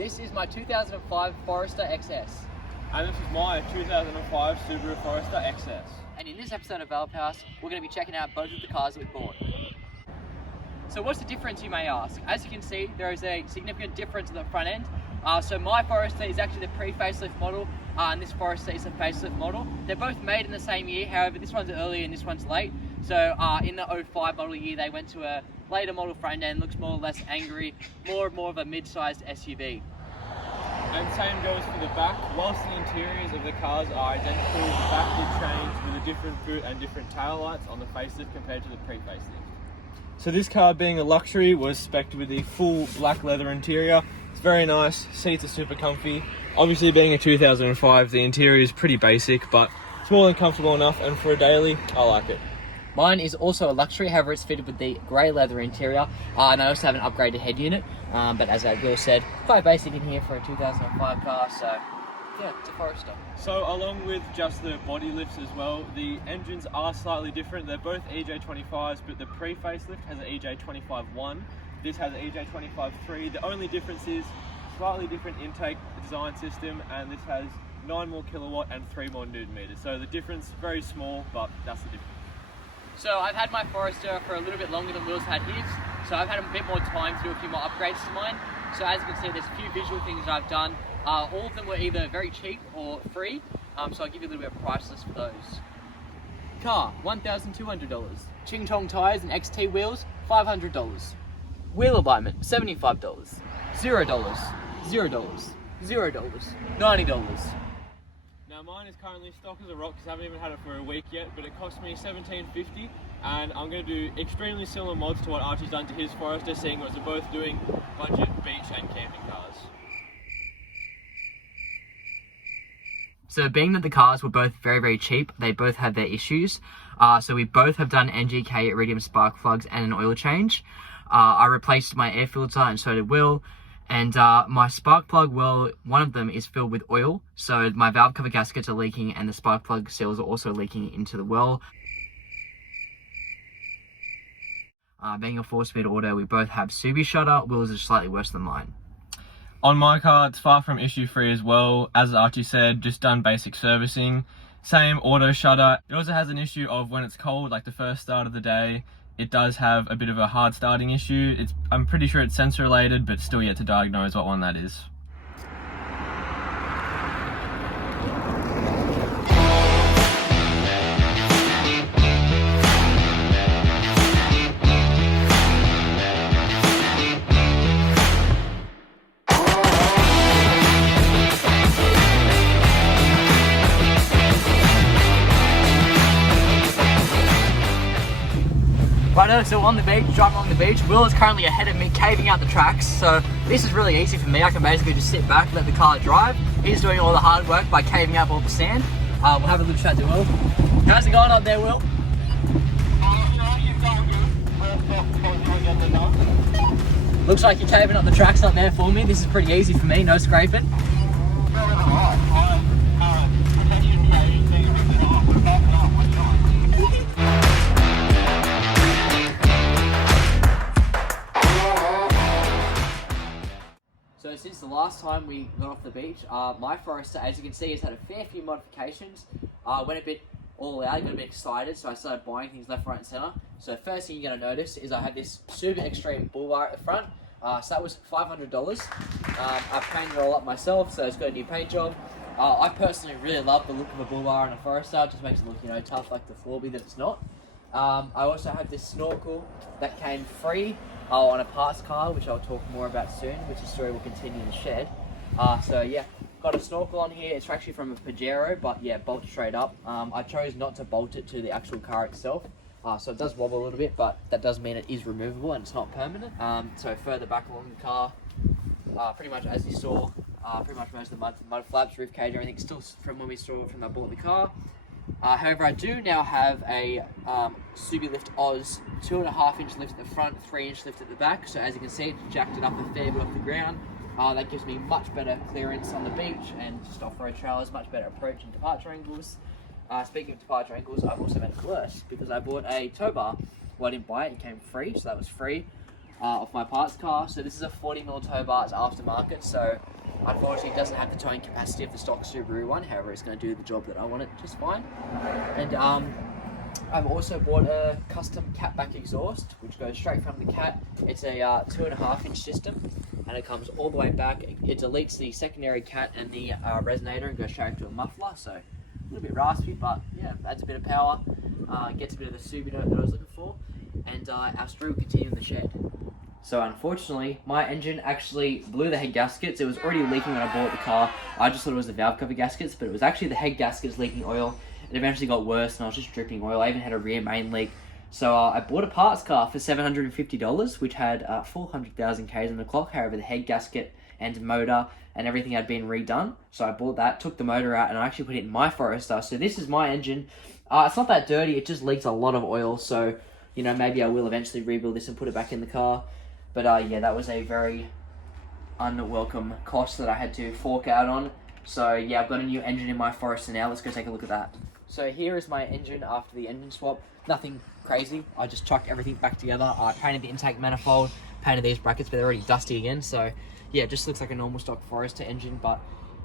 This is my 2005 Forester XS. And this is my 2005 Subaru Forester XS. And in this episode of Develop House, we're going to be checking out both of the cars that we bought. So what's the difference, you may ask? As you can see, there is a significant difference at the front end. So my Forester is actually the pre-facelift model, and this Forester is a facelift model. They're both made in the same year, however this one's early and this one's late. So in the 05 model year, they went to a later model front end, looks more or less angry, more of a mid-sized SUV. And same goes for the back. Whilst the interiors of the cars are identical, the back did change with a different boot and different tail lights on the facelift compared to the pre-facelift. So this car, being a luxury, was spec'd with the full black leather interior. It's very nice, seats are super comfy. Obviously being a 2005, the interior is pretty basic, but it's more than comfortable enough, and for a daily, I like it. Mine is also a luxury, however it's fitted with the grey leather interior, and I also have an upgraded head unit, but as Will said, quite basic in here for a 2005 car, so yeah, it's a Forester. So along with just the body lifts as well, the engines are slightly different. They're both EJ25s, but the pre-facelift has an EJ25-1. This has an EJ25-3. The only difference is slightly different intake design system, and this has 9 more kilowatt and 3 more newton meters. So the difference, very small, but that's the difference. So I've had my Forester for a little bit longer than Will's had his, so I've had a bit more time to do a few more upgrades to mine. So as you can see, there's a few visual things I've done. All of them were either very cheap or free, so I'll give you a little bit of price list for those. Car, $1,200. Ching Chong tyres and XT wheels, $500. Wheel alignment, $75. $0. $0. $0. $90. Now mine is currently stock as a rock because I haven't even had it for a week yet, but it cost me $1,750, and I'm going to do extremely similar mods to what Archie's done to his Forester, seeing as they're both doing budget, beach and camping cars. So being that the cars were both very cheap, they both had their issues. So we both have done NGK iridium spark plugs and an oil change. I replaced my air filter and so did Will. And my spark plug, well, one of them is filled with oil. So my valve cover gaskets are leaking and the spark plug seals are also leaking into the well. Being a 4-speed auto, we both have Subi shutter. Will's is slightly worse than mine. On my car, it's far from issue free as well. As Archie said, just done basic servicing. Same auto shutter. It also has an issue of when it's cold, like the first start of the day, it does have a bit of a hard starting issue. I'm pretty sure it's sensor related, but still yet to diagnose what one that is. Righto, so on the beach, driving along the beach, Will is currently ahead of me caving out the tracks, so this is really easy for me. I can basically just sit back, let the car drive. He's doing all the hard work by caving up all the sand. We'll have a little chat to Will. How's it going up there, Will? Looks like you're caving up the tracks up there for me. This is pretty easy for me, no scraping. So since the last time we got off the beach, my Forester, as you can see, has had a fair few modifications. Went a bit all out, got a bit excited, so I started buying things left, right and centre. So first thing you're going to notice is I have this super extreme bull bar at the front. So that was $500. I've painted it all up myself, so it's got a new paint job. I personally really love the look of a bull bar and a Forester. It just makes it look, tough like the Forby that it's not. I also have this snorkel that came free on a parts car, which I'll talk more about soon, which the story will continue in the shed. So yeah, got a snorkel on here. It's actually from a Pajero, but yeah, bolt straight up. I chose not to bolt it to the actual car itself, so it does wobble a little bit, but that does mean it is removable and it's not permanent. So further back along the car, pretty much as you saw, pretty much most of the mud flaps, roof cage, everything's still from when we bought the car. However, I do now have a Subi Lift Oz 2.5-inch lift at the front, 3-inch lift at the back. So as you can see, it's jacked it up a fair bit off the ground. That gives me much better clearance on the beach and just off-road trailers, much better approach and departure angles. Speaking of departure angles, I've also made it worse because I bought a tow bar. Well, I didn't buy it, it came free, so that was free. of my parts car. So this is a 40mm tow bar, it's aftermarket, so unfortunately it doesn't have the towing capacity of the stock Subaru one. However, it's going to do the job that I want it just fine. And I've also bought a custom catback exhaust, which goes straight from the cat. It's a 2.5-inch system, and it comes all the way back. It deletes the secondary cat and the resonator and goes straight to a muffler. So a little bit raspy, but yeah, adds a bit of power. Gets a bit of the Subaru that I was looking for, and our story will continue in the shed. So unfortunately, my engine actually blew the head gaskets. It was already leaking when I bought the car. I just thought it was the valve cover gaskets, but it was actually the head gaskets leaking oil. It eventually got worse, and I was just dripping oil. I even had a rear main leak. So I bought a parts car for $750, which had 400,000 Ks on the clock. However, the head gasket and motor and everything had been redone. So I bought that, took the motor out, and I actually put it in my Forester. So this is my engine. It's not that dirty. It just leaks a lot of oil. So, you know, maybe I will eventually rebuild this and put it back in the car. But yeah, that was a very unwelcome cost that I had to fork out on. So yeah, I've got a new engine in my Forester now. Let's go take a look at that. So here is my engine after the engine swap. Nothing crazy. I just chucked everything back together. I painted the intake manifold, painted these brackets, but they're already dusty again. So yeah, it just looks like a normal stock Forester engine, but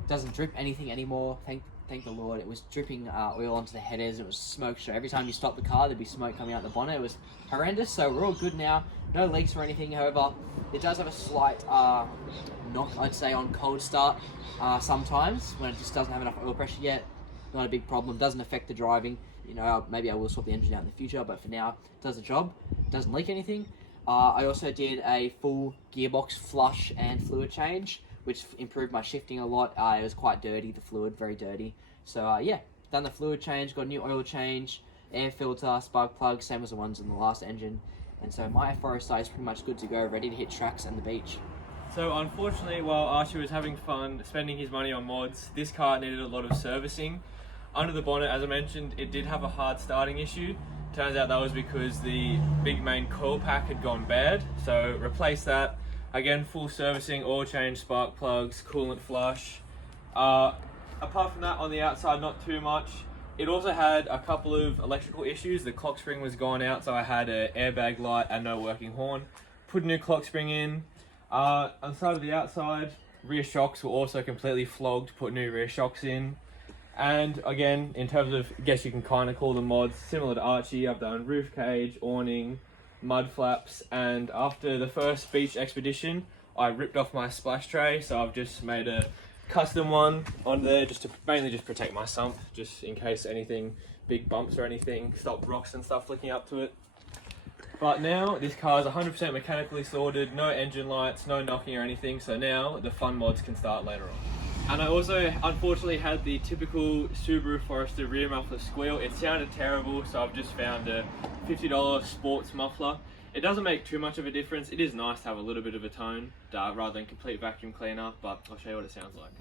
doesn't drip anything anymore. Thank the Lord. It was dripping oil onto the headers. It was smoke. So every time you stop the car, there'd be smoke coming out the bonnet. It was horrendous. So we're all good now. No leaks or anything. However, it does have a slight knock, I'd say, on cold start sometimes when it just doesn't have enough oil pressure yet. Not a big problem. Doesn't affect the driving. You know, maybe I will swap the engine out in the future, but for now, it does the job. Doesn't leak anything. I also did a full gearbox flush and fluid change, which improved my shifting a lot. It was quite dirty, the fluid, very dirty. So yeah, done the fluid change, got a new oil change, air filter, spark plug, same as the ones in the last engine. And so my Forester is pretty much good to go, ready to hit tracks and the beach. So unfortunately, while Archie was having fun spending his money on mods, this car needed a lot of servicing. Under the bonnet, as I mentioned, it did have a hard starting issue. Turns out that was because the big main coil pack had gone bad. So replace that. Again, full servicing, oil change, spark plugs, coolant flush. Apart from that, on the outside, not too much. It also had a couple of electrical issues. The clock spring was gone out, so I had an airbag light and no working horn. Put a new clock spring in. On the side of the outside, rear shocks were also completely flogged. Put new rear shocks in. And again, in terms of, I guess you can kind of call them mods, similar to Archie, I've done roof cage, awning, mud flaps, and after the first beach expedition, I ripped off my splash tray, so I've just made a custom one on there just to mainly just protect my sump, just in case anything, big bumps or anything, stop rocks and stuff flicking up to it. But now this car is 100% mechanically sorted, no engine lights, no knocking or anything, so now the fun mods can start later on. And I also unfortunately had the typical Subaru Forester rear muffler squeal. It sounded terrible, so I've just found a $50 sports muffler. It doesn't make too much of a difference. It is nice to have a little bit of a tone rather than complete vacuum cleaner, but I'll show you what it sounds like.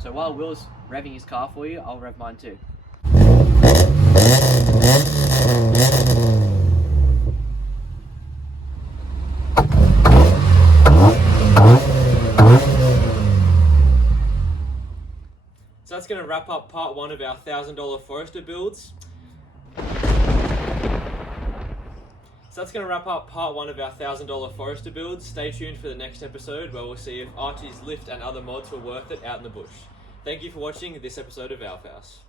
So while Will's revving his car for you, I'll rev mine too. So that's going to wrap up part one of our $1,000 Forester builds. Stay tuned for the next episode where we'll see if Archie's lift and other mods were worth it out in the bush. Thank you for watching this episode of Valve House.